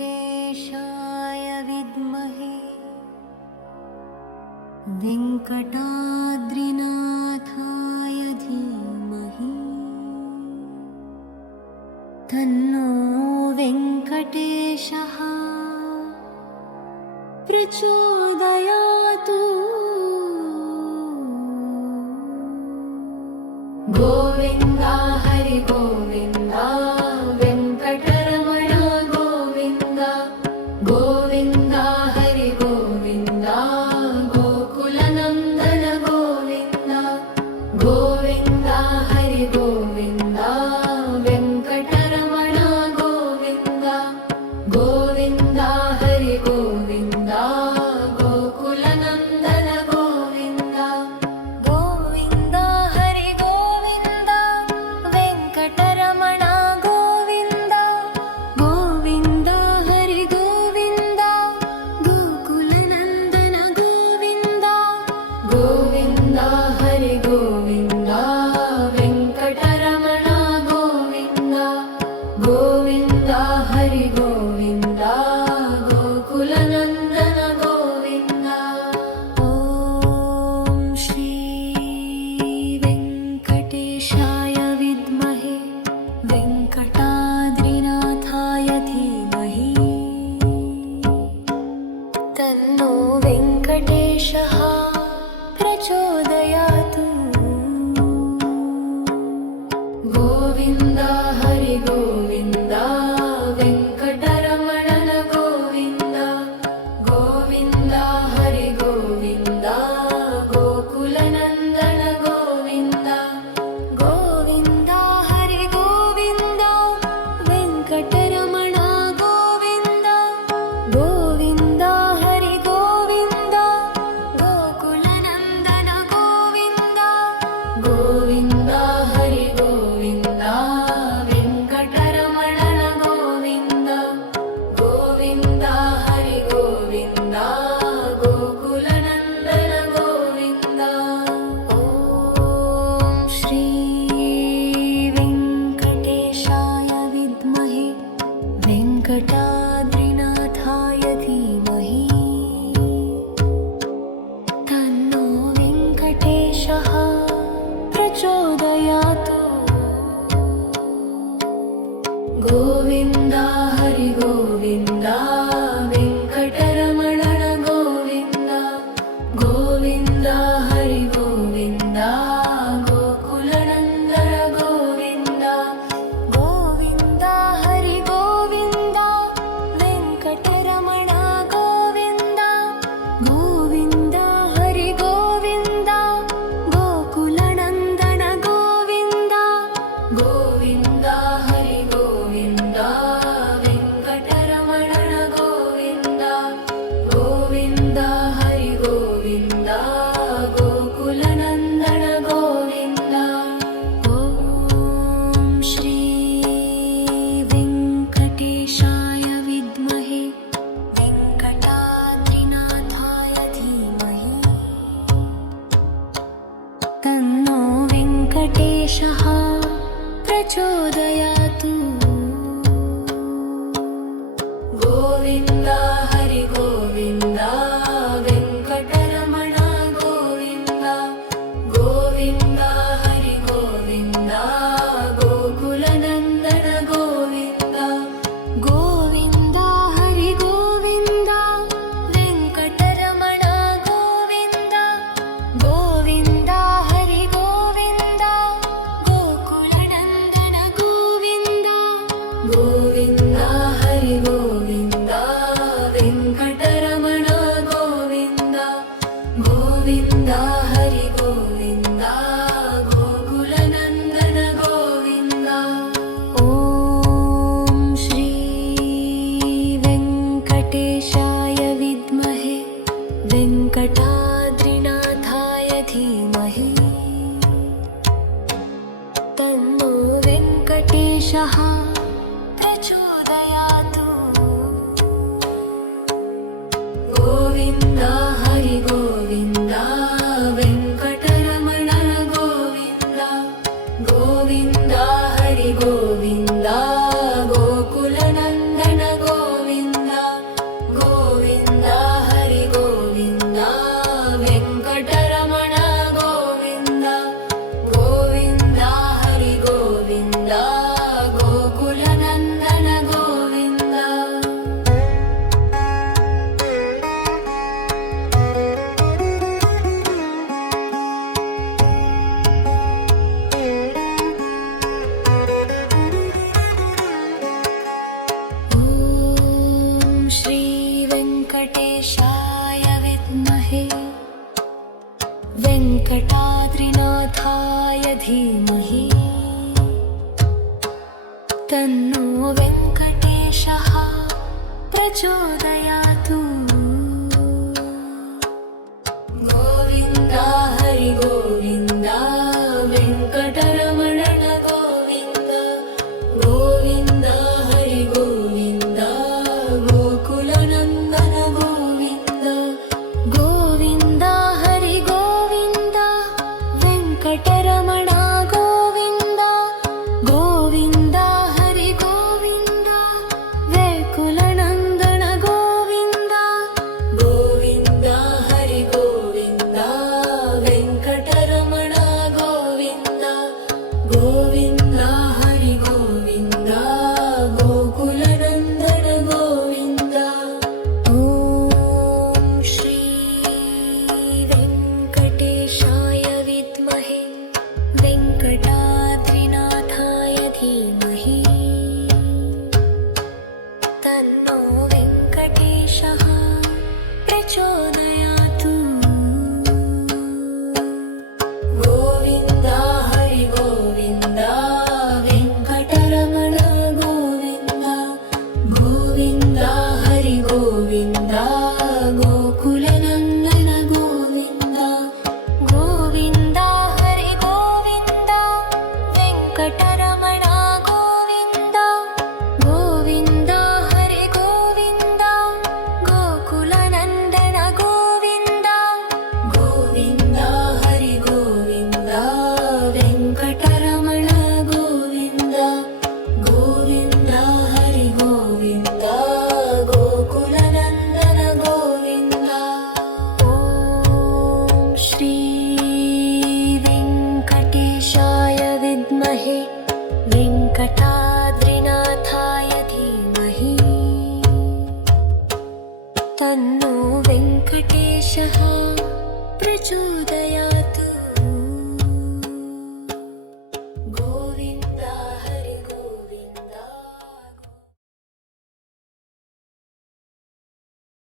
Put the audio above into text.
वेङ्कटेशाय विद्महे वेङ्कटाद्रिनाथाय धीमहि तन्नो वेङ्कटेशः प्रचोदयातु। गोविन्दा हरि गोविन्दा वेङ्कटरमण गोविन्दा गोविन्दा हरि गोविन्दा गोकुलनन्दन गोविन्दा गोविन्दा हरि गोविन्दा वेङ्कटरमण गोविन्दा गोविन्दा हरि गोविन्दा गोकुलनन्दन गोविन्दा गोविन्दा हरि गोविन्दा वेङ्कटरमण गोविन्दा गोविन्दा हरि गोविन्दा गोकुलनन्दन गोविन्दा गोविन्दा हरि गोविन्दा वेङ्कटरमण गोविन्दा गोविन्दा हरि गोविन्दा गोकुलनन्दन गोविन्दा। ॐ श्री वेङ्कटेशाय विद्महे वेङ्कटाद्रिनाथाय धीमहि तन्नो वेङ्कटेशः प्रचोदयातु। गोविन्दा हरि गोविन्दा वेङ्कटरमण गोविन्दा गोविन्दा हरि गोविन्दा गोकुलनन्दन गोविन्दा गोविन्दा हरि गोविन्दा वेङ्कटरमण गोविन्दा गोविन्दा हरि गोविन्दा गोकुलनन्दन गोविन्दा गोविन्दा हरि गोविन्दा वेङ्कटरमण गोविन्दा गोविन्दा हरि गोविन्दा गोकुलनन्दन गोविन्दा। ॐ श्री वेङ्कटेशाय विद्महे वेङ्कटाद्रिनाथाय धीमहि तन्नो वेङ्कटेशः प्रचोदयातु। गोविन्दा हरि गोविन्दा वेङ्कटरमण गोविन्दा गोविन्दा हरि गोविन्दा गोकुलनन्दन गोविन्दा गोविन्दा हरि गोविन्दा वेङ्कटरमण गोविन्दा गोविन्दा हरि गोविन्दा गोकुलनन्दन गोविन्दा गोविन्दा हरि गोविन्दा वेङ्कटरमण गोविन्दा गोविन्दा हरि गोविन्दा गोकुलनन्दन गोविन्दा। ॐ श्री वेङ्कटेशाय विद्महे वेङ्कटाद्रिनाथाय धीमहि तन्नो वेङ्कटेशः प्रचोदयातु। गोविन्दा हरि गोविन्दा वेङ्कटरमण गोविन्दा गोविन्दा हरि गोविन्दा गोकुलनन्दन गोविन्दा गोविन्दा हरि गोविन्दा वेङ्कटरमण गोविन्दा गोविन्दा हरि गोविन्दा गोकुलनन्दन गोविन्दा गोविन्दा हरि गोविन्दा वेङ्कटरमण गोविन्दा गोविन्दा हरि गोविन्दा गोकुलनन्दन गोविन्दा। ॐ श्री वेङ्कटेशाय विद्महे वेङ्कटाद्रिनाथाय धीमहि तन्नो वेङ्कटेशः प्रचोदयातु। गोविन्दा हरि गोविन्दा वेङ्कटरमण गोविन्दा गोविन्दा हरि गोविन्दा गोकुलनन्दन गोविन्दा धीमहि तन्नो वेङ्कटेशः प्रचोदयातु गोविन्द हरि गोविन्द वेङ्कटरमण गोविन्द गोविन्द हरि गोविन्द गोकुलनन्दन गोविन्द गोविन्द हरि गोविन्द वेङ्कटरमण गोविन्द गोविन्द हरि गोविन्द वेकुलनन्दन गोविन्द गोविन्द हरि गोविन्द वेङ्कटरमण गोविन्द गोविन्द हरि गोविन्द गोकुलनन्दन गोविन्द ॐ श्री वेङ्कटेशाय विद्महे वेङ्कटाद्रिनाथाय धीमहि तन्नो वेङ्कटेशः प्रचोदयातु गोविन्द हरि गोविन्द वेङ्कटरमण गोविन्द गोविन्द हरि गोविन्द गोकुलनन्दन गोविन्द गोविन्द हरि गोविन्द वेङ्कटरमण गोविन्द गोविन्द हरि गोविन्द गोकुलनन्दन गोविन्द गोविन्द हरि गोविन्द वेङ्कटरमण गोविन्द गोविन्द हरि गोविन्द गोकुलनन्दन गोविन्द ॐ श्री वेङ्कटेशाय विद्महे वेङ्कटाद्रिनाथाय धीमहि तन्नो वेङ्कटेशः प्रचोदयातु